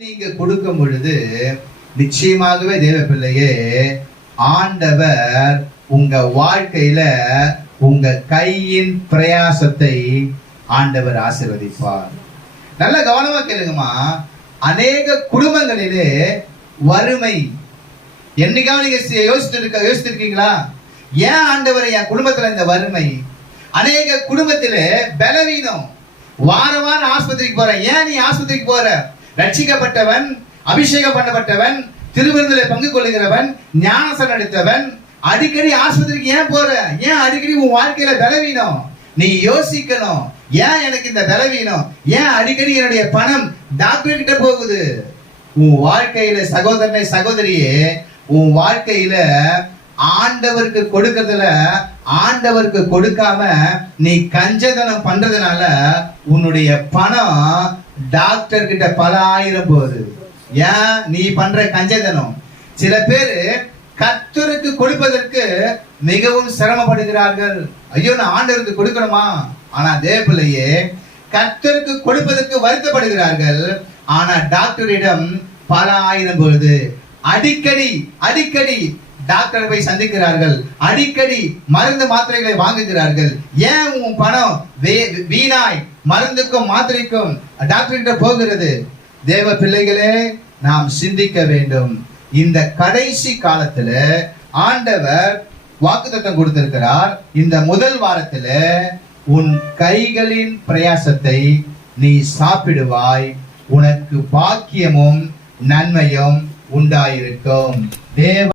நீங்க கொடுக்கும் பொழுது நிச்சயமாகவே தேவ பிள்ளையே ஆண்டவர் உங்க வாழ்க்கையில உங்க கையின் பிரயாசத்தை ஆண்டவர் ஆசிர்வதிப்பார். நல்ல கவனமா கேளுங்கம்மா. அநேக குடும்பங்களிலே வறுமை. என்னைக்காவது நீங்க யோசித்து இருக்க யோசித்திருக்கீங்களா ஏன் ஆண்டவர் என் குடும்பத்துல இந்த வறுமை? அநேக குடும்பத்திலே பலவீனம். வார வாரம் ஆஸ்பத்திரிக்கு போற ஏன் நீ ஆஸ்பத்திரிக்கு போற? ரட்சிக்கப்பட்டவன் அபிஷேகம் பண்ணப்பட்டவன் திருவிருந்தில பங்கு கொள்ளுகிறவன் ஞானசன் எடுத்தவன் அடிக்கடி ஆஸ்பத்திரிக்கு ஏன் போற? ஏன் அடிக்கடி உன் வாழ்க்கையில பலவீனம்? நீ யோசிக்கணும் ஏன் எனக்கு இந்த பலவீனம்? ஏன் அடிக்கடி என்னுடைய பணம் டாக்டர் கிட்ட போகுது? உன் வாழ்க்கையில சகோதரனை சகோதரியே உன் வாழ்க்கையில ஆண்டவருக்கு கொடுக்கறதுல ஆண்டவருக்கு கொடுக்காம நீ கஞ்சதனம் பண்றதுனால உன்னுடைய பணம் டாக்டர் கிட்ட பல ஆயிரம் போகுது. ஏன்? நீ பண்ற கஞ்சதனம். சில பேரு கத்தருக்கு கொடுப்பதற்கு மிகவும் சிரமப்படுகிறார்கள். ஐயோ நான் ஆண்டருக்கு கொடுக்கணுமா? ஆனா தேவள்ளையே கத்தருக்கு கொடுப்பதற்கு வருத்தப்படுகிறார்கள். ஆனா டாக்டரிடம் பல ஆயிரம் பொழுது அடிக்கடி அடிக்கடி டாக்டர் போய் சந்திக்கிறார்கள். அடிக்கடி மருந்து மாத்திரைகளை வாங்குகிறார்கள். ஏன் உன் பணம் வீணாய்? மருந்துக்கும் மாத்திரைக்கும் டாக்டர் போகிறது. தேவ பிள்ளைகளே நாம் சிந்திக்க வேண்டும். இந்த கடைசி காலத்துல ஆண்டவர் வாக்குத்தத்தம் கொடுத்திருக்கிறார். இந்த முதல் வாரத்துல உன் கைகளின் பிரயாசத்தை நீ சாப்பிடுவாய். உனக்கு பாக்கியமும் நன்மையும் உண்டாயிருக்கும். தேவ